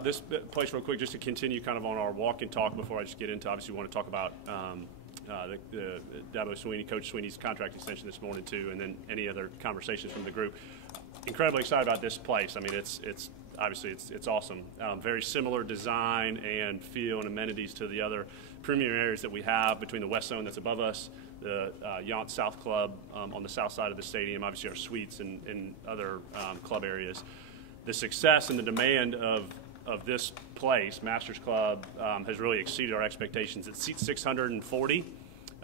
This place real quick, just to continue kind of on our walk and talk before I just get into, obviously we want to talk about the Dabo Swinney, Coach Swinney's contract extension this morning too, and then any other conversations from the group. Incredibly excited about this place. I mean, it's obviously it's awesome. Very similar design and feel and amenities to the other premier areas that we have between the West Zone that's above us, the Yount South Club on the south side of the stadium, obviously our suites and other club areas. The success and the demand of this place, Masters Club, has really exceeded our expectations. It seats 640,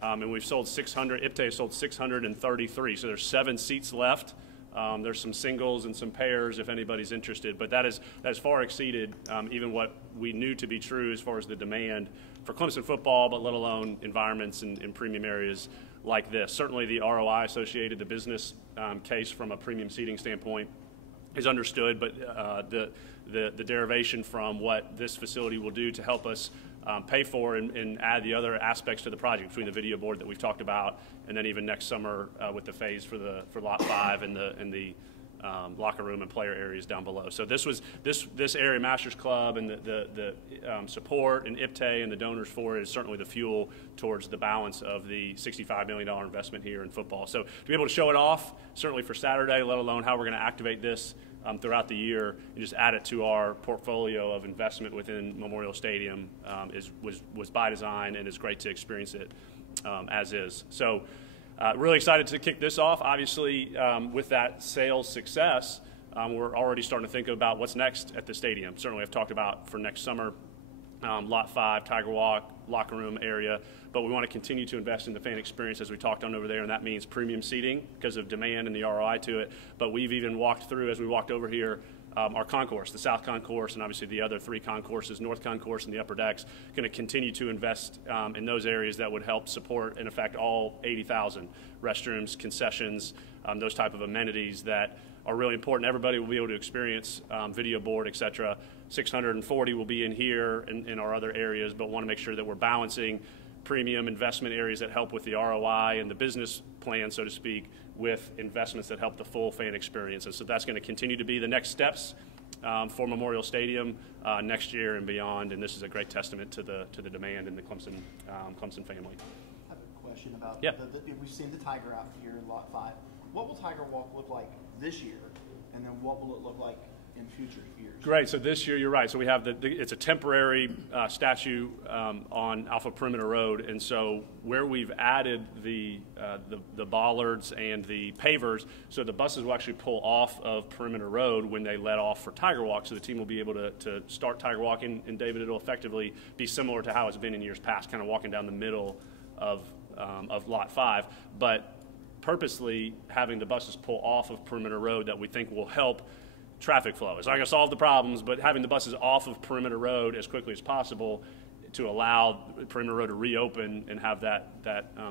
and we've sold 600. IPTE has sold 633, so there's 7 seats left. There's some singles and some pairs if anybody's interested, but that has far exceeded even what we knew to be true as far as the demand for Clemson football, but let alone environments in premium areas like this. Certainly the ROI associated, the business case from a premium seating standpoint is understood, but the derivation from what this facility will do to help us pay for and add the other aspects to the project between the video board that we've talked about, and then even next summer with the phase for Lot 5 and the locker room and player areas down below. So this area, Masters Club, and the support and IPTE and the donors for it is certainly the fuel towards the balance of the $65 million investment here in football. So to be able to show it off, certainly for Saturday, let alone how we're going to activate this throughout the year and just add it to our portfolio of investment within Memorial Stadium was by design, and it's great to experience it as is. So really excited to kick this off. Obviously, with that sales success, we're already starting to think about what's next at the stadium. Certainly I've talked about for next summer, Lot 5, Tiger Walk, locker room area, but we want to continue to invest in the fan experience as we talked on over there, and that means premium seating because of demand and the ROI to it. But we've even walked through, as we walked over here, our concourse, the South Concourse, and obviously the other 3 concourses, North Concourse and the upper decks, going to continue to invest in those areas that would help support, in effect, all 80,000 restrooms, concessions, those type of amenities that are really important. Everybody will be able to experience video board, et cetera. 640 will be in here and in our other areas, but want to make sure that we're balancing premium investment areas that help with the ROI and the business plan, so to speak, with investments that help the full fan experience. And so that's going to continue to be the next steps for Memorial Stadium next year and beyond. And this is a great testament to the demand in the Clemson family. I have a question about we've seen the Tiger out here in Lot 5. What will Tiger Walk look like this year, and then what will it look like in future years? Great. So this year, you're right. So we have it's a temporary statue on Alpha Perimeter Road, and so where we've added the bollards and the pavers, so the buses will actually pull off of Perimeter Road when they let off for Tiger Walk. So the team will be able to start Tiger Walk, and David, it'll effectively be similar to how it's been in years past, kind of walking down the middle of Lot 5, but purposely having the buses pull off of Perimeter Road that we think will help traffic flow. It's not going to solve the problems, but having the buses off of Perimeter Road as quickly as possible to allow Perimeter Road to reopen and have that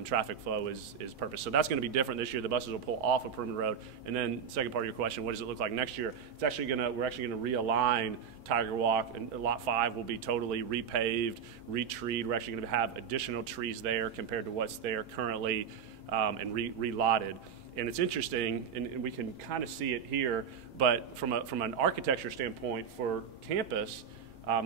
traffic flow is purpose. So that's going to be different this year. The buses will pull off of Perimeter Road. And then second part of your question, what does it look like next year? We're actually going to realign Tiger Walk, and Lot 5 will be totally repaved, retreed. We're actually going to have additional trees there compared to what's there currently, and relotted. And it's interesting, and we can kind of see it here, but from an architecture standpoint for campus,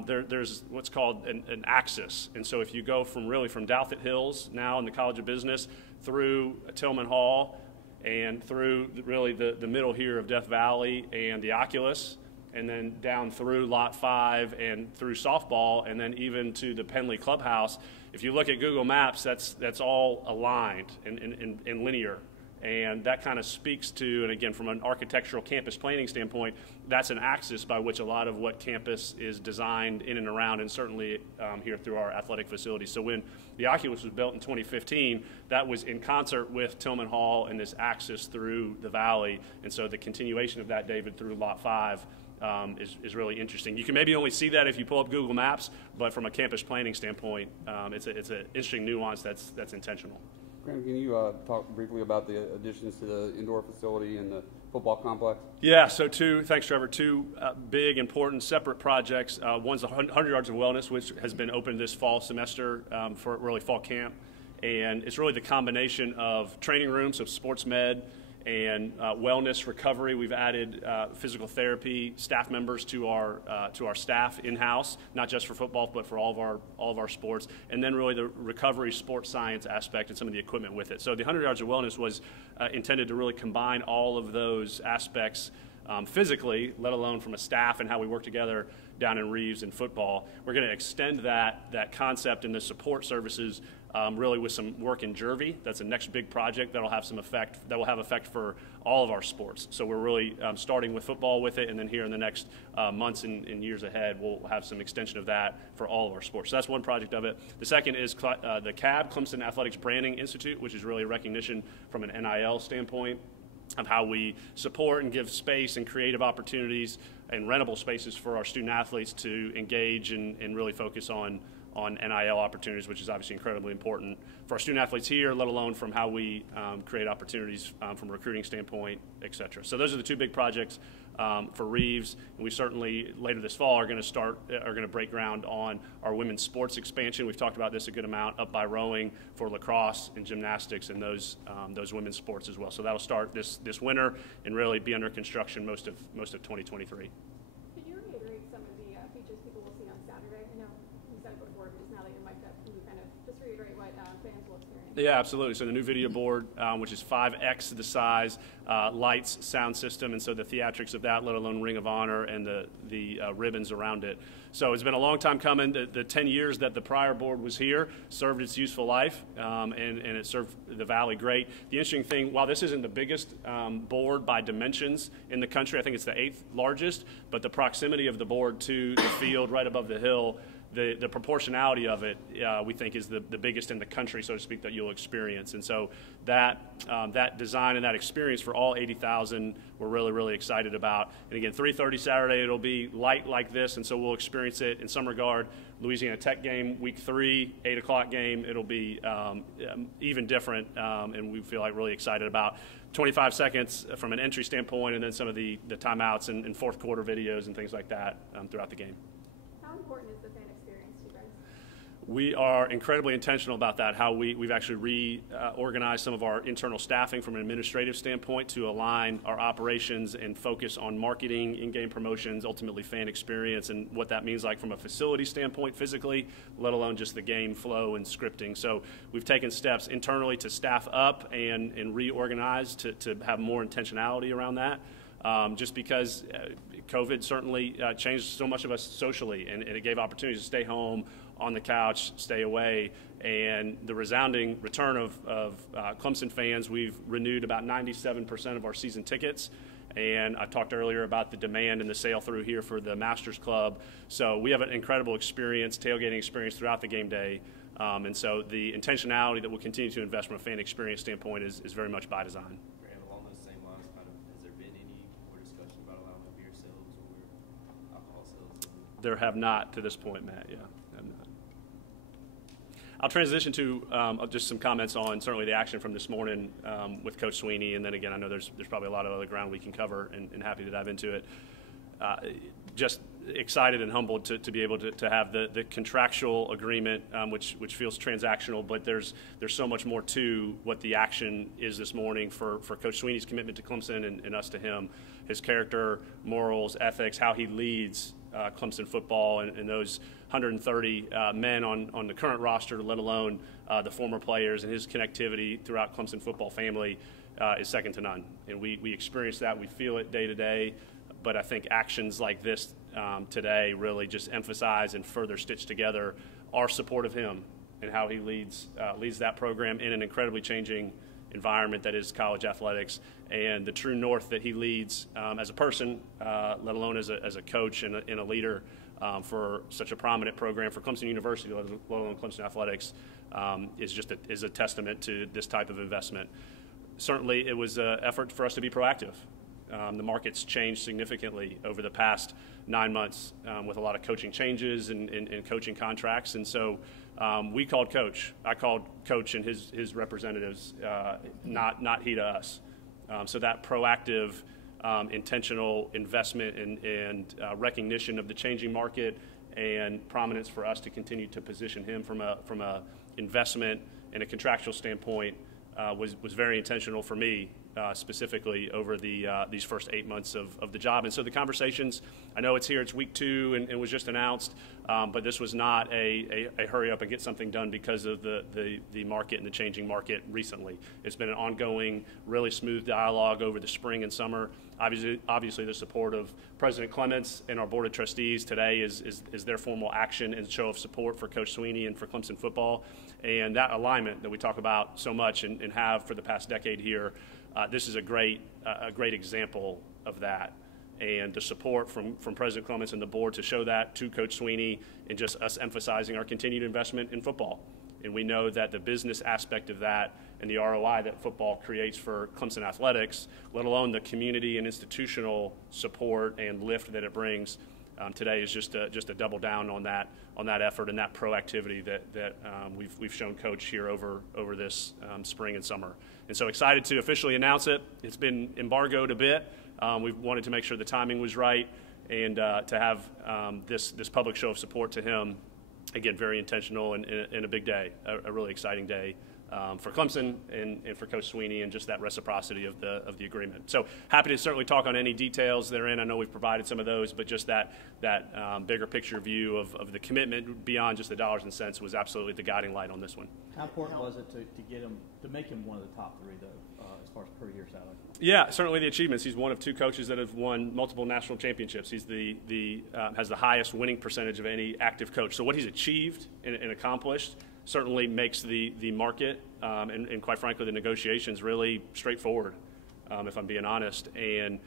there's what's called an axis. And so if you go from Douthit Hills now in the College of Business through Tillman Hall and through really the middle here of Death Valley and the Oculus, and then down through Lot 5 and through softball, and then even to the Penley Clubhouse, if you look at Google Maps, that's all aligned and linear. And that kind of speaks to, and again, from an architectural campus planning standpoint, that's an axis by which a lot of what campus is designed in and around, and certainly here through our athletic facilities. So when the Oculus was built in 2015, that was in concert with Tillman Hall and this axis through the valley. And so the continuation of that, David, through Lot 5 is really interesting. You can maybe only see that if you pull up Google Maps, but from a campus planning standpoint, it's an interesting nuance that's intentional. Graham, can you talk briefly about the additions to the indoor facility and the football complex? Yeah, so thanks Trevor, two big, important, separate projects. One's the 100 Yards of Wellness, which has been opened this fall semester for really fall camp. And it's really the combination of training rooms, of sports med, and wellness recovery. We've added physical therapy staff members to our staff in-house, not just for football, but for all of our sports. And then really the recovery sports science aspect and some of the equipment with it. So the 100 Yards of Wellness was intended to really combine all of those aspects physically, let alone from a staff and how we work together down in Reeves in football. We're going to extend that concept and the support services really with some work in Jervy. That's the next big project that will have effect for all of our sports. So we're really starting with football with it, and then here in the next months and years ahead, we'll have some extension of that for all of our sports. So that's one project of it. The second is the CAB, Clemson Athletics Branding Institute, which is really a recognition from an NIL standpoint of how we support and give space and creative opportunities and rentable spaces for our student athletes to engage and really focus on NIL opportunities, which is obviously incredibly important for our student athletes here, let alone from how we create opportunities from a recruiting standpoint, et cetera. So those are the two big projects for Reeves, and we certainly later this fall are going to break ground on our women's sports expansion. We've talked about this a good amount, up by rowing for lacrosse and gymnastics and those women's sports as well. So that'll start this winter and really be under construction most of 2023. Could you reiterate some of the features people will see on Saturday? I know you said it before, but just now that you're mic'd up, can you kind of just reiterate what fans will experience? Yeah, absolutely. So the new video board, which is 5X the size, lights, sound system, and so the theatrics of that, let alone Ring of Honor and the ribbons around it. So it's been a long time coming. The 10 years that the prior board was here served its useful life, and it served the Valley great. The interesting thing, while this isn't the biggest board by dimensions in the country, I think it's the 8th largest, but the proximity of the board to the field right above the hill, the proportionality of it, we think, is the biggest in the country, so to speak, that you'll experience. And so that design and that experience for all 80,000, we're really, really excited about. And again, 3:30 Saturday, it'll be light like this, and so we'll experience it in some regard. Louisiana Tech game, week 3, 8 o'clock game, it'll be even different, and we feel like really excited about 25 seconds from an entry standpoint, and then some of the timeouts and fourth quarter videos and things like that throughout the game. How important is the fan experience to you guys? We are incredibly intentional about that, how we've actually reorganized some of our internal staffing from an administrative standpoint to align our operations and focus on marketing, in-game promotions, ultimately fan experience, and what that means like from a facility standpoint physically, let alone just the game flow and scripting. So we've taken steps internally to staff up and reorganize to have more intentionality around that. Just because COVID certainly changed so much of us socially, and it gave opportunities to stay home, on the couch, stay away, and the resounding return of Clemson fans. We've renewed about 97% of our season tickets, and I talked earlier about the demand and the sale through here for the Masters Club. So we have an incredible experience, tailgating experience throughout the game day, and so the intentionality that we'll continue to invest from a fan experience standpoint is very much by design. Along those same lines, has there been any more discussion about allowing beer sales or alcohol sales? There have not to this point, Matt. Yeah, have not. I'll transition to just some comments on certainly the action from this morning with Coach Swinney, and then again, I know there's probably a lot of other ground we can cover, and happy to dive into it. Just excited and humbled to be able to have the contractual agreement, which feels transactional, but there's so much more to what the action is this morning for Coach Swinney's commitment to Clemson and us to him, his character, morals, ethics, how he leads Clemson football, and those 130 men on the current roster, let alone the former players, and his connectivity throughout Clemson football family is second to none. And we experience that, we feel it day to day, but I think actions like this today really just emphasize and further stitch together our support of him and how he leads that program in an incredibly changing environment that is college athletics, and the true north that he leads as a person, let alone as a coach and a leader for such a prominent program for Clemson University, let alone Clemson athletics, is a testament to this type of investment. Certainly, it was an effort for us to be proactive. The market's changed significantly over the past 9 months with a lot of coaching changes and coaching contracts, and so we called Coach. I called Coach and his representatives, not he to us. So that proactive, intentional investment and recognition of the changing market and prominence for us to continue to position him from a investment and a contractual standpoint was very intentional for me specifically over these first 8 months of the job. And so the conversations, I know it's here, it's week 2 and was just announced, but this was not a hurry up and get something done because of the market and the changing market recently. It's been an ongoing, really smooth dialogue over the spring and summer. Obviously the support of President Clements and our Board of Trustees today is their formal action and show of support for Coach Swinney and for Clemson football. And that alignment that we talk about so much and have for the past decade here, this is a great example of that. And the support from President Clements and the board to show that to Coach Swinney, and just us emphasizing our continued investment in football. And we know that the business aspect of that and the ROI that football creates for Clemson athletics, let alone the community and institutional support and lift that it brings, today is just a double down on that effort and that proactivity that we've shown Coach here over this spring and summer. And so excited to officially announce it. It's been embargoed a bit. We wanted to make sure the timing was right, and to have this public show of support to him. Again, very intentional and a big day, a really exciting day for Clemson and for Coach Swinney, and just that reciprocity of the agreement. So happy to certainly talk on any details therein. I know we've provided some of those, but just that bigger picture view of the commitment beyond just the dollars and cents was absolutely the guiding light on this one. How important was it to make him one of the top 3 though, as far as per year salary? Yeah, certainly the achievements. He's one of 2 coaches that have won multiple national championships. He's has the highest winning percentage of any active coach. So what he's achieved and accomplished certainly makes the market and quite frankly the negotiations really straightforward, if I'm being honest. And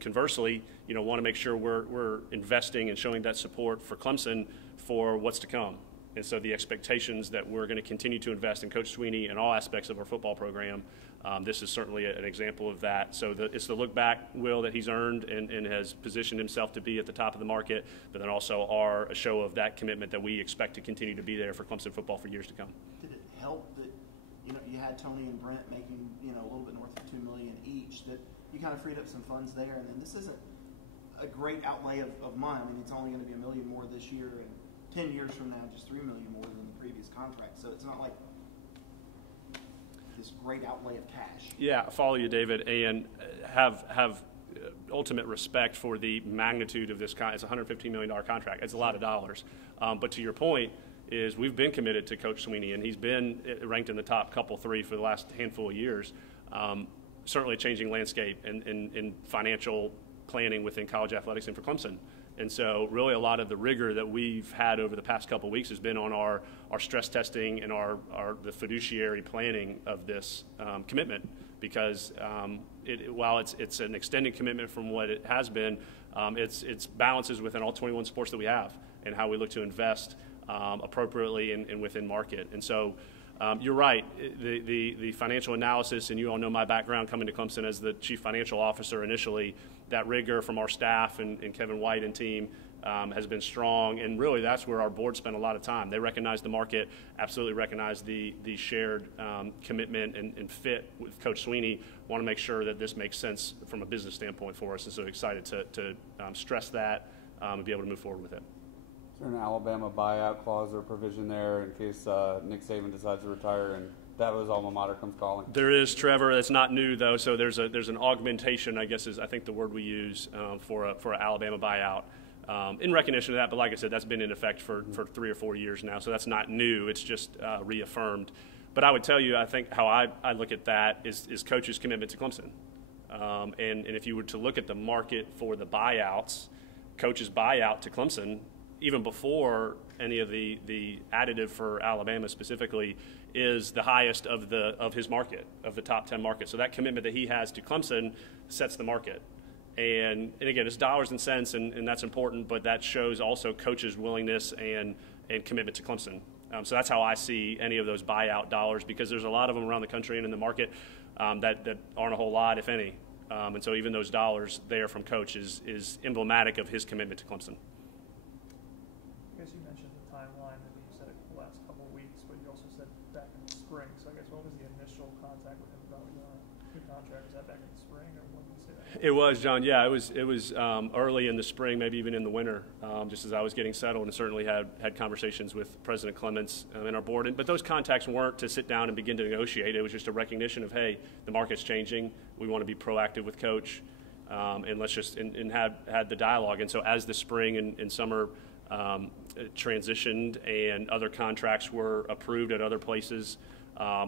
conversely, want to make sure we're investing and showing that support for Clemson for what's to come. And so the expectations that we're going to continue to invest in Coach Swinney in all aspects of our football program, this is certainly an example of that. So it's the look back, Will, that he's earned and has positioned himself to be at the top of the market, but then also a show of that commitment that we expect to continue to be there for Clemson football for years to come. Did it help that you had Tony and Brent making a little bit north of $2 million each, that you kind of freed up some funds there? And then this isn't a great outlay of money. I mean, it's only going to be $1 million more this year, and 10 years from now, just $3 million more than the previous contract. So it's not like this great outlay of cash. Yeah, I follow you, David, and have ultimate respect for the magnitude of this. It's a $115 million contract. It's a lot of dollars. But to your point, is we've been committed to Coach Swinney, and he's been ranked in the top 3 for the last handful of years. Certainly a changing landscape in financial planning within college athletics and for Clemson. And so really a lot of the rigor that we've had over the past couple of weeks has been on our stress testing and the fiduciary planning of this commitment, because while it's an extended commitment from what it has been, it's balances within all 21 sports that we have and how we look to invest appropriately and within market. And so you're right, the financial analysis, and you all know my background coming to Clemson as the chief financial officer initially, that rigor from our staff and Kevin White and team has been strong, and really that's where our board spent a lot of time. They recognize the market, absolutely recognize the shared commitment and fit with Coach Swinney, want to make sure that this makes sense from a business standpoint for us, and so excited to stress that and be able to move forward with it. Is there an Alabama buyout clause or provision there in case Nick Saban decides to retire and Dabo's alma mater comes calling? There is, Trevor. It's not new though, so there's an augmentation, I guess is I think the word we use for an Alabama buyout in recognition of that. But like I said, that's been in effect for 3 or 4 years now, so that's not new. It's just reaffirmed. But I would tell you, I think how I look at that is Coach's commitment to Clemson, and if you were to look at the market for the buyouts, Coach's buyout to Clemson, even before any of the additive for Alabama specifically, is the highest of his market, of the top 10 markets. So that commitment that he has to Clemson sets the market. And again, it's dollars and cents, and that's important, but that shows also Coach's willingness and commitment to Clemson. So that's how I see any of those buyout dollars, because there's a lot of them around the country and in the market that aren't a whole lot, if any. And so even those dollars there from Coach is emblematic of his commitment to Clemson. I guess you mentioned the timeline, and you said it the last couple of weeks, but you also said back in the spring. So I guess what was the initial contact with him about your new contract? Was that back in the spring, or when did you say that? It was, John. Yeah, it was early in the spring, maybe even in the winter, just as I was getting settled, and certainly had conversations with President Clements and our board. But those contacts weren't to sit down and begin to negotiate. It was just a recognition of, hey, the market's changing. We want to be proactive with Coach, and let's just and had the dialogue. And so as the spring and summer transitioned and other contracts were approved at other places,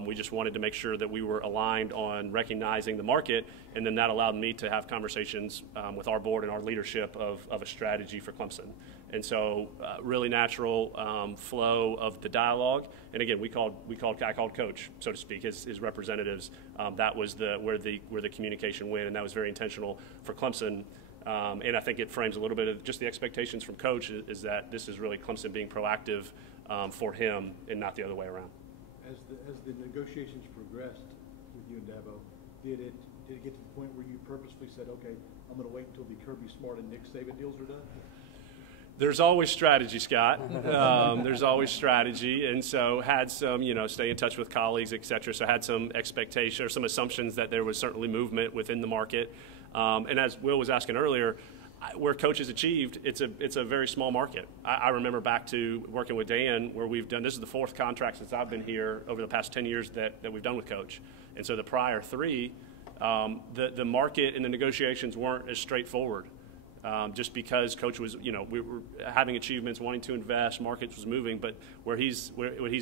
we just wanted to make sure that we were aligned on recognizing the market, and then that allowed me to have conversations with our board and our leadership of a strategy for Clemson. And so really natural flow of the dialogue. And again, I called Coach, so to speak, his representatives. That was where the communication went, and that was very intentional for Clemson. And I think it frames a little bit of just the expectations from Coach is that this is really Clemson being proactive for him and not the other way around. As the negotiations progressed with you and Dabo, did it get to the point where you purposely said, okay, I'm going to wait until the Kirby Smart and Nick Saban deals are done? There's always strategy, Scott. There's always strategy, and so had some, stay in touch with colleagues, et cetera. So had some expectation or some assumptions that there was certainly movement within the market. And as Will was asking earlier, where Coach has achieved, it's a very small market. I remember back to working with Dan where this is the fourth contract since I've been here over the past 10 years that we've done with Coach. And so the prior three, the market and the negotiations weren't as straightforward. Just because Coach was, we were having achievements, wanting to invest, markets was moving, but what he's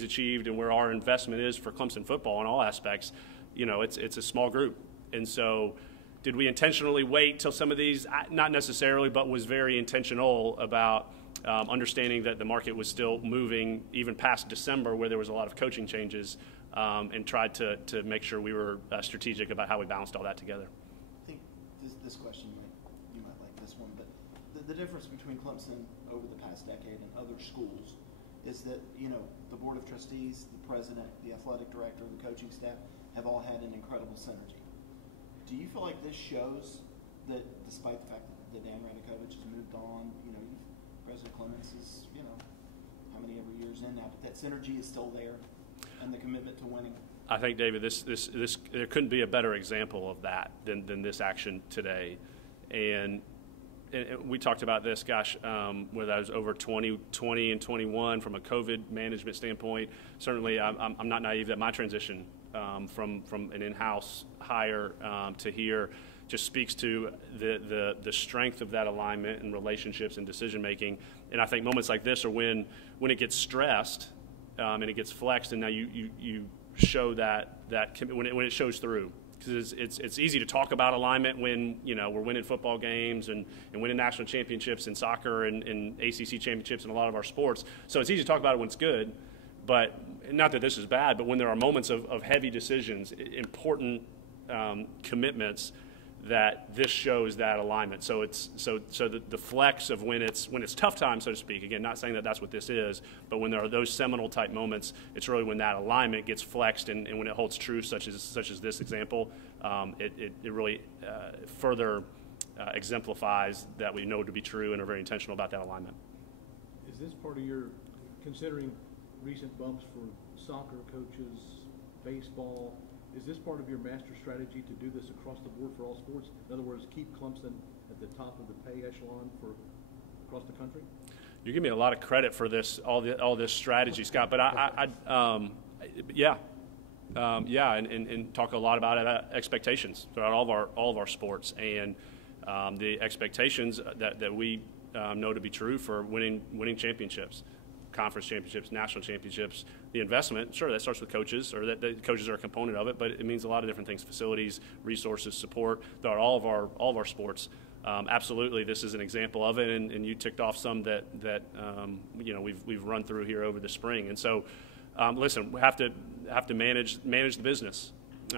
achieved and where our investment is for Clemson football in all aspects, it's a small group. And so did we intentionally wait till some of these? Not necessarily, but was very intentional about understanding that the market was still moving even past December where there was a lot of coaching changes, and tried to make sure we were strategic about how we balanced all that together. I think this question, you might like this one, but the difference between Clemson over the past decade and other schools is that, the Board of Trustees, the president, the athletic director, the coaching staff have all had an incredible synergy. Do you feel like this shows that despite the fact that Dan Radakovich has moved on, President Clements is, how many ever years in now, but that synergy is still there and the commitment to winning? I think, David, this there couldn't be a better example of that than this action today. And we talked about this, whether that was over 2020 and 21 from a COVID management standpoint. Certainly, I'm not naive that my transition from an in-house hire to here just speaks to the strength of that alignment and relationships and decision making. And I think moments like this are when it gets stressed and it gets flexed, and now you show that when it shows through. Because it's easy to talk about alignment when we're winning football games and winning national championships in soccer and ACC championships in a lot of our sports. So it's easy to talk about it when it's good, but not that this is bad. But when there are moments of heavy decisions, important commitments, that this shows that alignment. So it's the flex of when it's tough time, so to speak. Again, not saying that that's what this is, but when there are those seminal type moments, it's really when that alignment gets flexed and when it holds true, such as this example, it really further exemplifies that we know to be true and are very intentional about that alignment. Is this part of your considering recent bumps for soccer coaches, baseball? Is this part of your master strategy to do this across the board for all sports? In other words, keep Clemson at the top of the pay echelon for across the country? You give me a lot of credit for this, all this strategy, Scott. But and talk a lot about expectations throughout all of our sports and the expectations that we know to be true for winning championships. Conference championships, national championships, the investment, sure, that starts with coaches, or that the coaches are a component of it, but it means a lot of different things: facilities, resources, support. Throughout all of our sports. Absolutely, this is an example of it, and you ticked off some that we've run through here over the spring. And so, listen, we have to manage the business.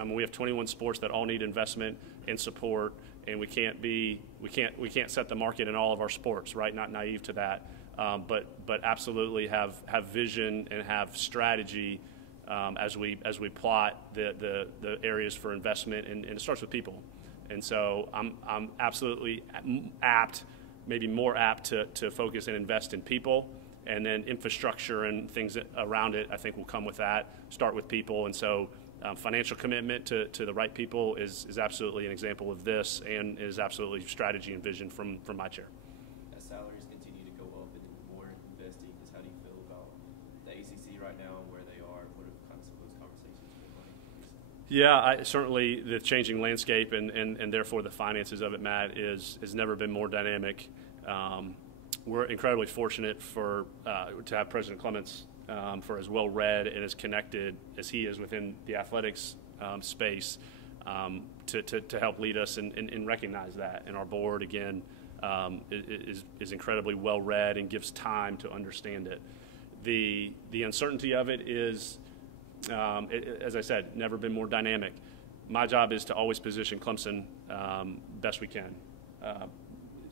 We have 21 sports that all need investment and support, and we can't set the market in all of our sports, right? Not naive to that. But absolutely have vision and have strategy as we plot the areas for investment, and it starts with people. And so I'm absolutely apt, maybe more apt to focus and invest in people, and then infrastructure and things around it I think will come with that. Start with people, and so financial commitment to the right people is absolutely an example of this, and is absolutely strategy and vision from my chair. As salaries continue to go up and more investing, just how do you feel about the ACC right now and where they are? What have kind of some of those conversations been like? Yeah, certainly the changing landscape and therefore the finances of it, Matt, has never been more dynamic. We're incredibly fortunate to have President Clements for as well read and as connected as he is within the athletics space to help lead us and recognize that. And our board, again, is incredibly well read and gives time to understand it. The uncertainty of it is, as I said, never been more dynamic. My job is to always position Clemson best we can.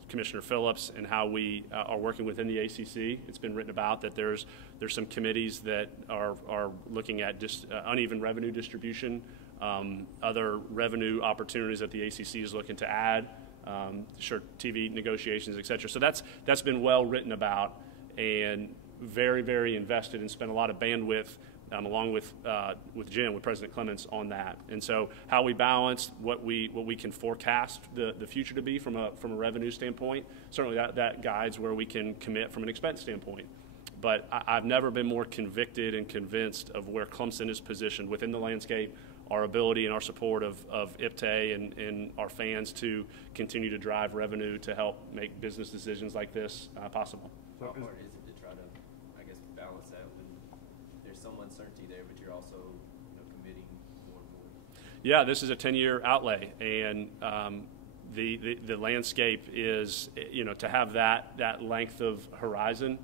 Commissioner Phillips and how we are working within the ACC. It's been written about that there's some committees that are looking at just uneven revenue distribution, other revenue opportunities that the ACC is looking to add, sure, TV negotiations, et cetera. So that's been well written about and very, very invested and spent a lot of bandwidth along with Jim, with President Clements on that. And so how we balance what we can forecast the future to be from a revenue standpoint, certainly that guides where we can commit from an expense standpoint. But I've never been more convicted and convinced of where Clemson is positioned within the landscape, our ability and our support of IPTAY and our fans to continue to drive revenue to help make business decisions like this possible. How hard is it to try to, I guess, balance that when there's some uncertainty there, but you're also committing more and more? Yeah, this is a 10-year outlay, and the landscape is, to have that length of horizon,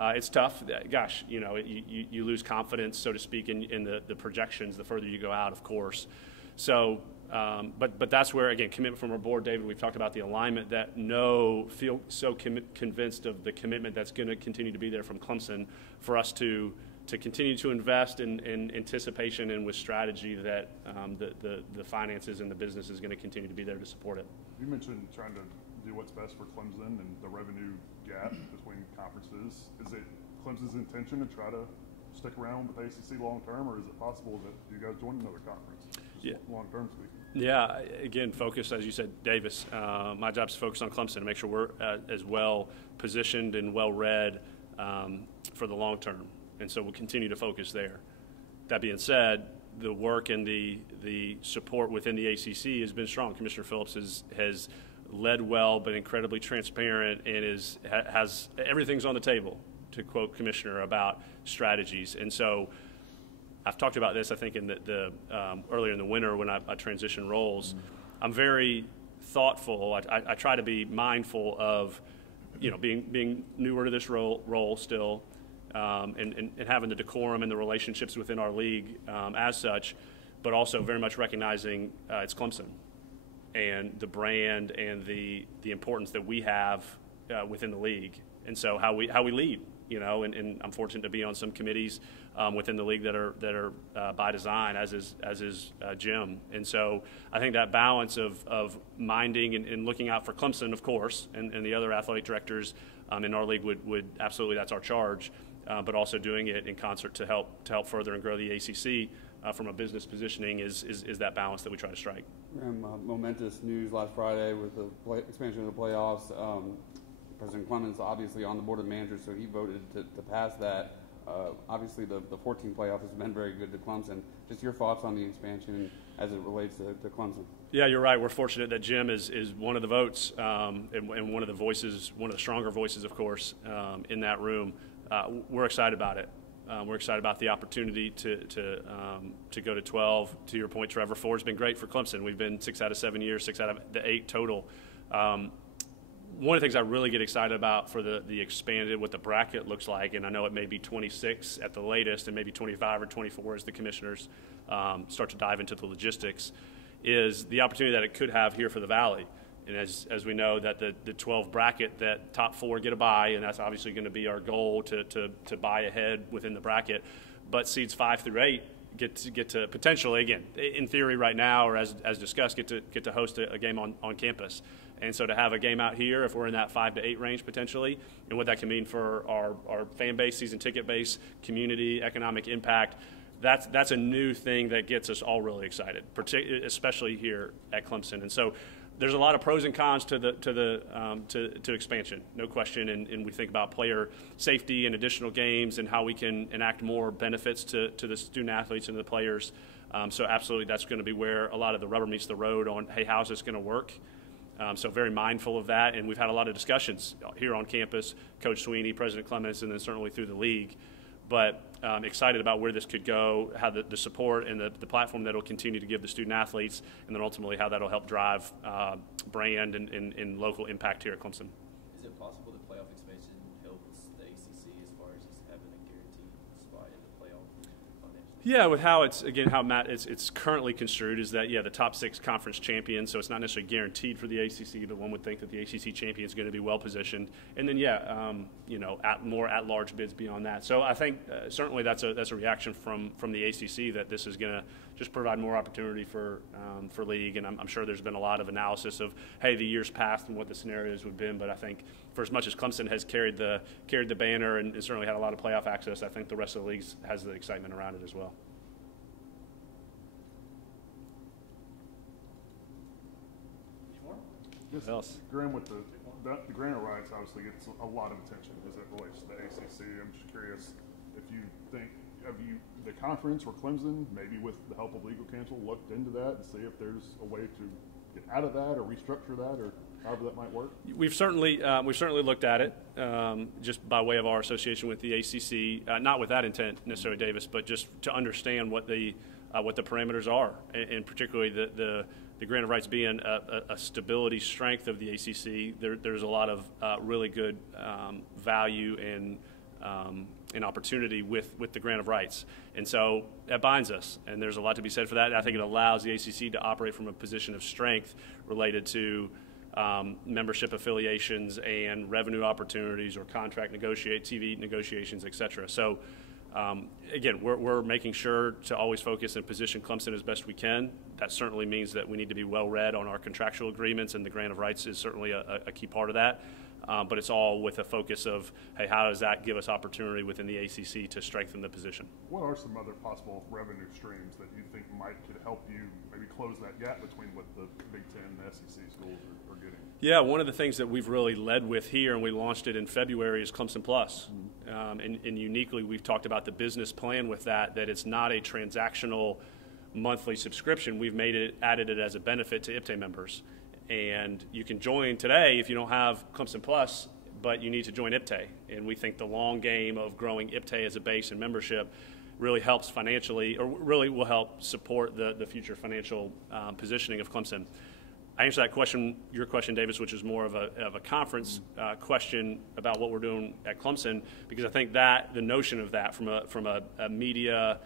it's tough. Gosh, you lose confidence, so to speak, in the projections the further you go out, of course. So, but that's where, again, commitment from our board, David, we've talked about the alignment that feel so convinced of the commitment that's going to continue to be there from Clemson for us to continue to invest in anticipation and with strategy that the finances and the business is going to continue to be there to support it. You mentioned trying to do what's best for Clemson and the revenue gap between conferences. Is it Clemson's intention to try to stick around with the ACC long term, or is it possible that you guys join another conference? Just long term speaking. Yeah, again, focus, as you said, Davis. My job is to focus on Clemson and make sure we're as well positioned and well read for the long term. And so we'll continue to focus there. That being said, the work and the support within the ACC has been strong. Commissioner Phillips has led well, but incredibly transparent, and has everything's on the table, to quote Commissioner, about strategies. And so I've talked about this, I think, in the earlier in the winter when I transitioned roles. I'm very thoughtful. I try to be mindful of, being newer to this role still, and having the decorum and the relationships within our league as such, but also very much recognizing it's Clemson and the brand and the importance that we have within the league, and so how we lead. And I'm fortunate to be on some committees within the league that are by design, as is Jim. And so I think that balance of minding and looking out for Clemson, of course, and the other athletic directors in our league would absolutely, that's our charge, but also doing it in concert to help further and grow the ACC from a business positioning is that balance that we try to strike. Momentous news last Friday with the expansion of the playoffs. President Clements obviously on the board of managers, so he voted to pass that. Obviously, the 14 playoff has been very good to Clemson. Just your thoughts on the expansion as it relates to Clemson? Yeah, you're right. We're fortunate that Jim is one of the votes and one of the voices, one of the stronger voices, of course, in that room. We're excited about it. We're excited about the opportunity to go to 12. To your point, Trevor, 4 has been great for Clemson. We've been 6 out of 7 years, 6 out of the 8 total. One of the things I really get excited about for the expanded, what the bracket looks like, and I know it may be 26 at the latest and maybe 25 or 24 as the commissioners start to dive into the logistics, is the opportunity that it could have here for the Valley. And as we know, that the 12 bracket, that top 4 get a bye, and that's obviously going to be our goal to buy ahead within the bracket. But seeds 5 through 8 get to potentially, again, in theory right now, or as discussed, get to host a game on campus. And so to have a game out here, if we're in that 5 to 8 range potentially, and what that can mean for our fan base, season ticket base, community, economic impact, that's a new thing that gets us all really excited, especially here at Clemson. And so there's a lot of pros and cons to expansion, no question. And we think about player safety and additional games and how we can enact more benefits to the student athletes and the players. So absolutely, that's going to be where a lot of the rubber meets the road on, hey, how's this going to work? So very mindful of that, and we've had a lot of discussions here on campus, Coach Swinney, President Clemens, and then certainly through the league. But excited about where this could go, how the support and the platform that will continue to give the student athletes, and then ultimately how that will help drive brand and local impact here at Clemson. Is it possible that playoff expansion helps the ACC as far as just having a guaranteed spot in the playoff financially? Yeah, with how it's currently construed is that, the top 6 conference champions, so it's not necessarily guaranteed for the ACC, but one would think that the ACC champion is going to be well positioned. And then, more at-large bids beyond that. So I think certainly that's a reaction from the ACC that this is going to just provide more opportunity for league. And I'm sure there's been a lot of analysis of, hey, the years past and what the scenarios would have been. But I think for as much as Clemson has carried the banner and certainly had a lot of playoff access, I think the rest of the league has the excitement around it as well. What else? Graham, with the grant of rights obviously gets a lot of attention as it relates to the ACC. I'm just curious if you think, the conference or Clemson, maybe with the help of legal counsel, looked into that and see if there's a way to get out of that or restructure that or however that might work? We've certainly looked at it, just by way of our association with the ACC, not with that intent necessarily, Davis, but just to understand what the parameters are, and particularly the grant of rights being a stability strength of the ACC. There's a lot of really good value and opportunity with the grant of rights, and so that binds us. And there's a lot to be said for that. And I think it allows the ACC to operate from a position of strength related to membership affiliations and revenue opportunities or contract TV negotiations, et cetera. So. Again, we're making sure to always focus and position Clemson as best we can. That certainly means that we need to be well read on our contractual agreements, and the grant of rights is certainly a key part of that. But it's all with a focus of, hey, how does that give us opportunity within the ACC to strengthen the position? What are some other possible revenue streams that you think could help you maybe close that gap between what the Big Ten and the SEC schools are getting? Yeah, one of the things that we've really led with here, and we launched it in February, is Clemson Plus. And uniquely, we've talked about the business plan with that it's not a transactional monthly subscription. We've added it as a benefit to IPTAY members. And you can join today if you don't have Clemson Plus, but you need to join IPTAY. And we think the long game of growing IPTAY as a base and membership really helps financially, or really will help support the future financial positioning of Clemson. I answered that question, your question, Davis, which is more of a conference question about what we're doing at Clemson, because I think that the notion of that from a media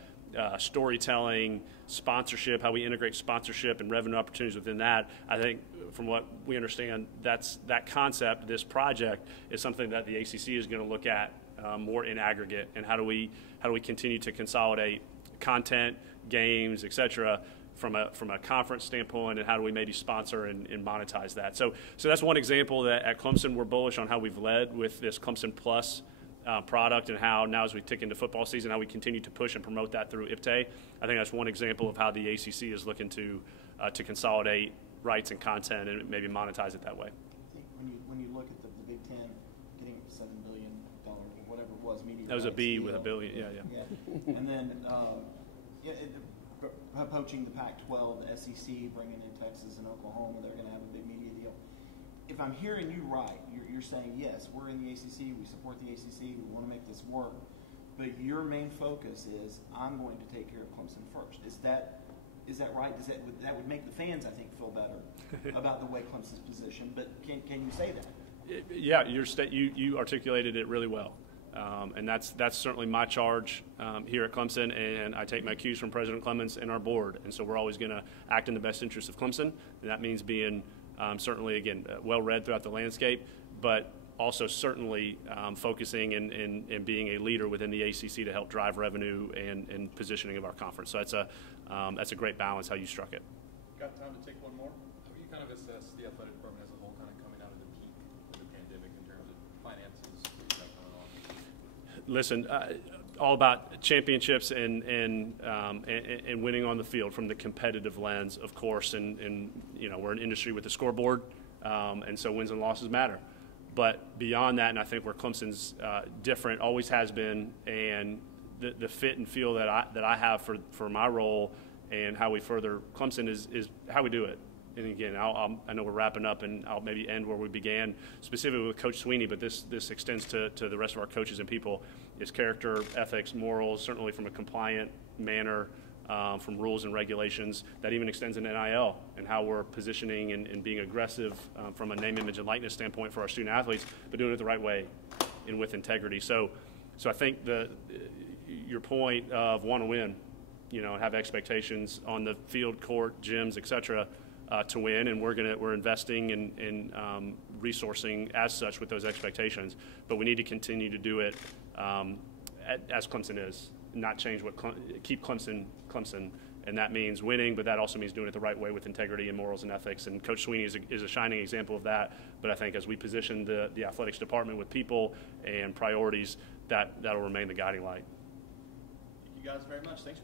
storytelling, sponsorship, how we integrate sponsorship and revenue opportunities within that, I think from what we understand, that concept, this project, is something that the ACC is going to look at more in aggregate, and how do we continue to consolidate content, games, et cetera, from a conference standpoint, and how do we maybe sponsor and monetize that. So that's one example that at Clemson we're bullish on how we've led with this Clemson Plus product, and how now as we tick into football season, how we continue to push and promote that through IPTAY. I think that's one example of how the ACC is looking to consolidate rights and content and maybe monetize it that way. I think when you look at the Big Ten getting $7 billion or whatever it was, media that was a B deal, with a billion, yeah. And then poaching the Pac-12, the SEC, bringing in Texas and Oklahoma, they're going to have a big media deal. If I'm hearing you right, you're saying, yes, we're in the ACC, we support the ACC, we want to make this work, but your main focus is, I'm going to take care of Clemson first. Is that right? That would make the fans, I think, feel better about the way Clemson's positioned, but can you say that? Yeah, you articulated it really well. And that's certainly my charge here at Clemson, and I take my cues from President Clemens and our board. And so we're always going to act in the best interest of Clemson, and that means being certainly, again, well-read throughout the landscape, but also certainly focusing and being a leader within the ACC to help drive revenue and positioning of our conference. So that's a great balance how you struck it. Got time to take one more? How do you kind of assess the athletic department as a whole, kind of coming out of the peak of the pandemic in terms of finances? Listen, all about championships and winning on the field from the competitive lens, of course. And you know, we're an industry with a scoreboard, and so wins and losses matter. But beyond that, and I think where Clemson's different, always has been, and the fit and feel that I have for my role and how we further Clemson is how we do it. And again, I know we're wrapping up, and I'll maybe end where we began, specifically with Coach Swinney, but this extends to the rest of our coaches and people. Is character, ethics, morals, certainly from a compliant manner, from rules and regulations. That even extends in NIL and how we're positioning and being aggressive from a name, image, and likeness standpoint for our student athletes, but doing it the right way and with integrity. So I think your point of want to win, you know, and have expectations on the field, court, gyms, et cetera, to win, and we're investing in resourcing as such with those expectations. But we need to continue to do it as Clemson is, not change keep Clemson, and that means winning, but that also means doing it the right way with integrity and morals and ethics. And Coach Swinney is a shining example of that. But I think as we position the athletics department with people and priorities, that'll remain the guiding light. Thank you guys very much. Thanks.